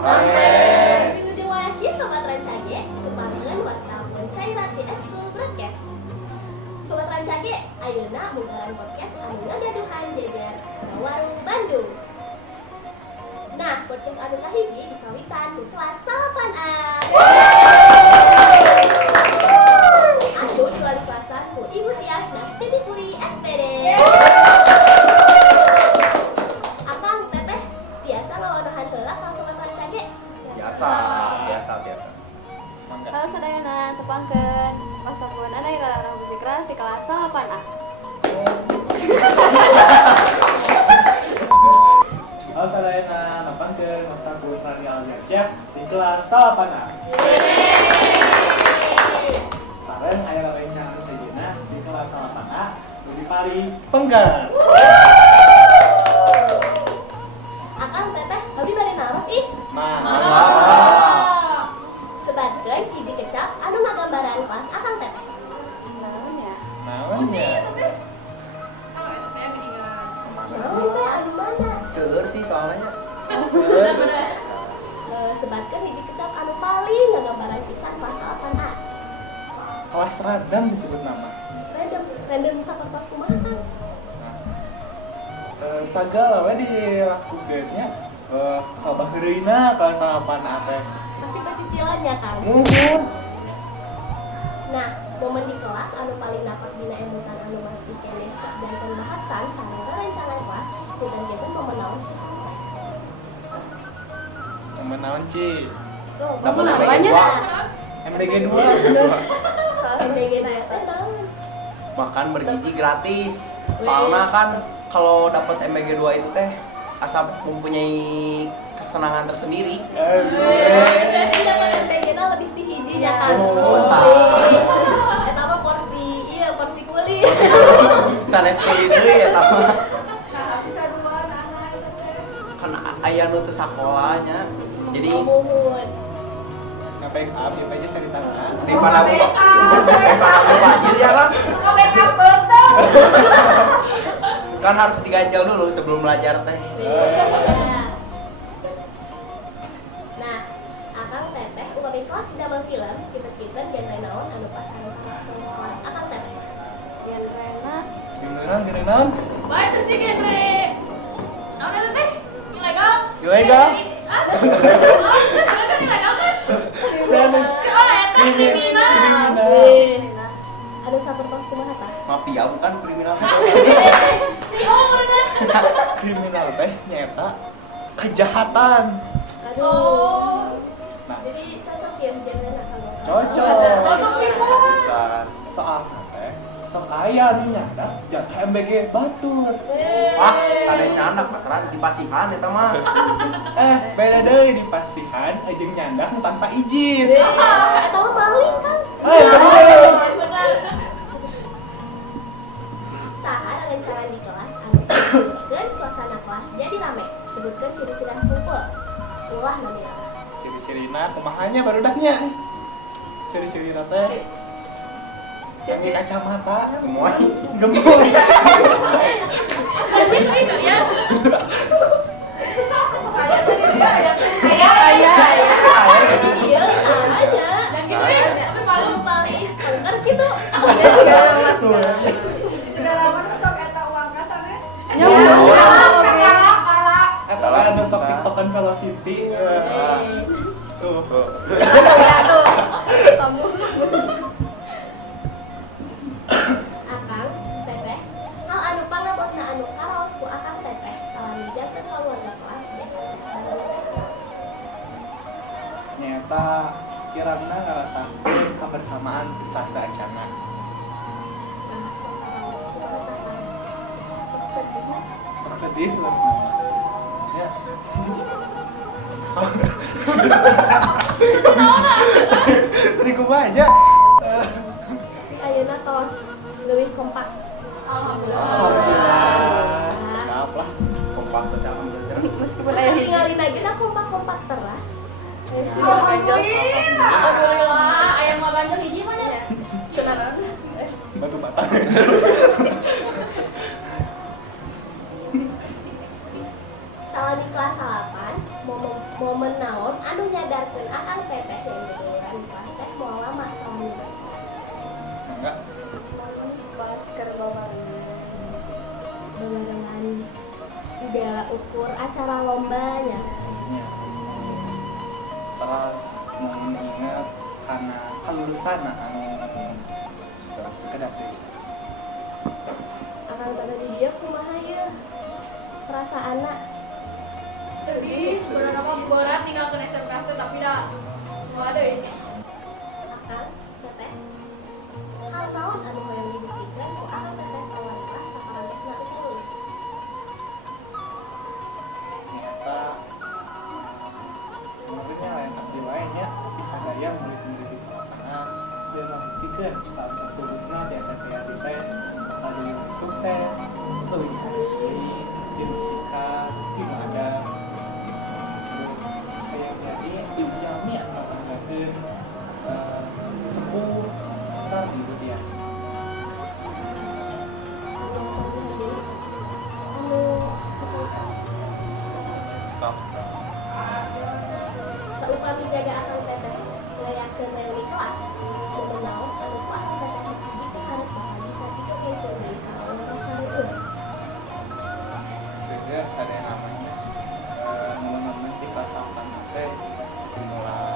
Podcast. Di ujung wayaki Sobat Rancage, keparingan wastapun cairan di ekskul broadcast. Sobat Rancage, ayeuna munggaran podcast anu ngagaduhan jajar warung Bandung. Nah, podcast anu kahiji dikawitan di kelas 8A. Anu diwali kelasan ku Ibu Tias Nastiti Puri SPD. Akang teteh biasa ngawanahan heula ka Sobat Rancage. Biasa. Halo sadayana, tepangkeun wastapun ana irarana Buzikra di kelas 8A. Halo sadayana, tepangkeun wastapun Rani Aljacia di kelas 8A. Sareng aya rencana sejeuna di kelas 8A Budi Pari Penggar. Akang teteh abdi bade naros ih. Sebatkeun hiji kecap anu ngagambaran kelas akang teteh. Naon ya? Naon ya? Naon teh anu mana? Seueur sih soalnya. Sebatkeun hiji kecap anu paling ngagambaran pisan kelas 8A. Kelas random disebut nama. Random sapertos kumaha kan? Sagala we dilakukeunnya kabaheureuina kelas 8A teh. Pasti pecicilannya kan. Muhun. Nah, momen di kelas anu paling dapat dina emutan anu masih keneh sok dan pembahasan sareng rencana kelas kinten-kinten momen naon sih? Momen naon Ci? Momen Dapat apanya? MBG 2 bener. MBG teh naon? Makan bergizi gratis. Soalnya kan kalau dapat MBG 2 itu teh asa mempunyai kesenangan tersendiri. Berarti dapat MBG-na lebih ti hijinya kan. Oh, Eta mah porsi kulit. Sanes kieu deui eta mah. Kan aya nu teu sakolanya. Jadi Muhun. Ngapain up ya aja cari tangan. daripada banjir ya kan. Kan harus diganjal dulu sebelum belajar teh. Iya. Nah, akang teteh upami kelas damel film, kita genre naon anu pas anu kelas akang teteh. Genrena Gimana naon? Baik tuh sih genre. Naon eta teh? Ilegal? Ilegal? Ah? Oh, kan ilegal kan? Jangan. Oh, eta kriminal. Wih. Anu sapertos kumaha tah? Mafia bukan kriminal. Si umur kan. Kriminal teh nyata kejahatan. Aduh. Oh. Nah, Jadi cocok ya genre-na kalau. cocok. Cocok pisan. Soalnya teh sok aya nu nyadak jatah MBG batur. Wah, sanesnya anak pasaran dipasihan eta mah. Beda deui di pasihan jeung nyandak nu tanpa izin. Eta mah maling kan? Bener. Saat rencana di kelas anu sebutkeun suasana kelas jadi rame. Sebutkeun ciri-ciri kumpul. Ulah namanya. Ciri-cirina kumahanya barudaknya. Ciri-cirina teh canggih kacamata, Gemoy. gemoy. Itu ya. Jadi dia sahanya. Dan gitu ya. Tapi paling Paling pangker gitu. Sudah lama tuh sok eta uang kasanes. Eta lah anu sok tiktokan velocity. Tuh. kamu Akang, teteh, hal anu pangabotna anu karaos ku akang teteh salamijan teh keluarga kelas biasa-biasa teh. Nyata kirana ngarasakeun kebersamaan kisah teh acana. Nah, sok karaos ku teteh. Sok sedih mah. Sok sedih sebenarnya. Ya. Sedih kumaha aja. Ayeuna tos leuwih kompak. Alhamdulillah. Cakap lah. Kompak teh dalam belajar. meskipun aya hiji Tinggalin lagi dah kompak-kompak teras. alhamdulillah aya mah banyak hiji mah nya. Batu bata. Salami kelas 8, momen Naon anu nyadarkeun akang teteh yang gegeran di kelas teh moal lama salahnya. Enggak. Pas kerbawan. Babarengan siga ukur acara lombanya. Ya. Terus mau ingat karena kelulusan anu sekedar deh. Akang teh di dieu kumaha ye? Perasaanna Sedih, beberapa berat tinggalkan SMK teh, tapi dah mau ada ya. akang teteh. Hal naon anu hoyong dibuktikan ku akang teteh ka wali kelas saparentesna lulus. Ternyata menurutnya lain abdi lainnya bisa daya murid-murid di Salapana dan membuktikan saat lulusna di SMP teh tadi sukses, lebih sering di musika, di mana terus kayak jadi dijami atau banggakeun sepuh besar di Tias. Cekap. Saupami jaga akang teteh ngelayakeun yang di kelas, kumaha naon anu ku akang teteh hiji hareup bakal bisa dikekeun deui ka lawan pasareueus. Sehingga ada yang namanya momen-momen di kelas 8 teh dimulai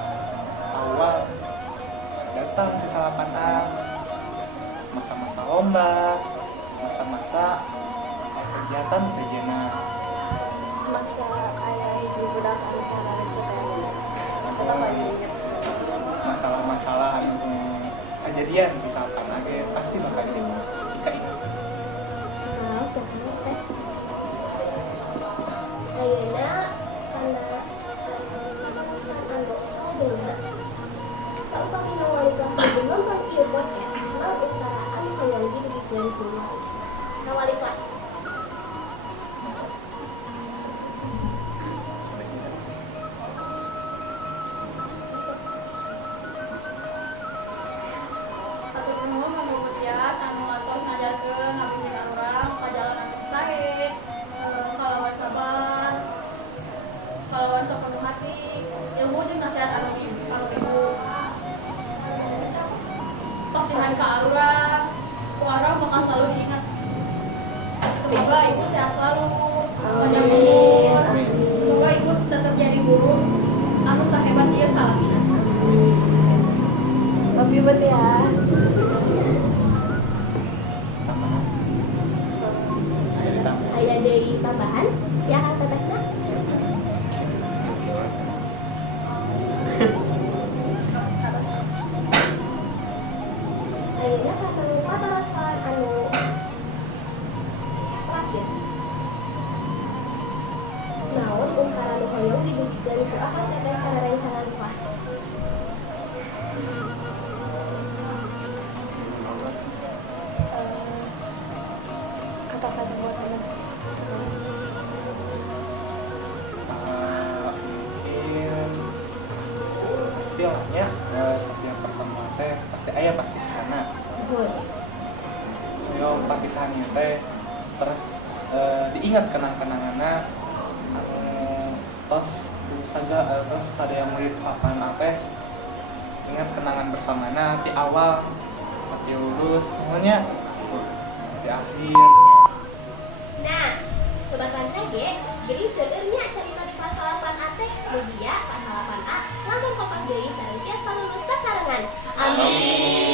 awal datang ke Salapana masa-masa lomba, masa-masa kegiatan sejenak. Masa ayah hiji budak anu kararek teh. Kita bagi inget. Masalah-masalah anu kejadian di Salapana ge pasti bakal diingat. Kalau sakit teh ayeuna kana urusan anu sajeuna saupami nu wali kelas lagi nonton ieu podcast naon utara anu hoyong dibuktikan ku wali kelas. Satu umum menurut ya, anu ngatos ngajarkeun ngabimbingan urang ka jalan anu sae, kalawan sabar, kalawan sok penuh hati, ilmu jeung nasihat anu ibu. Pasihan ka urang, ku urang bakal selalu diingat. Semoga ibu sehat selalu, panjang umur. Semoga ibu tetap jadi guru anu sahebat ieu salahina. Tapi buat ya. Tambahan. Ada ditambah. Aya deui tambahan ya akang tetehna. Ayeuna kakang patarasan anu terakhir. Naon ungkaran nu hoyong dibuktikan ku akang teteh kana rencangan kelas. Kata-kata buat anak. Mungkin istilahnya setiap pertemuan teh pasti aya perpisahanna. Yo perpisahannya teh terus diingat kenang-kenanganna terus terus ada yang murid papan teh ingat kenangan bersamana di awal di lulus semuanya di akhir. Nah, sobat Rancage, jadi seueurnya cerita di kelas 8A teh mugia kelas 8A lamun kompak deui sareng tiasa lulus sasarengan. Amin.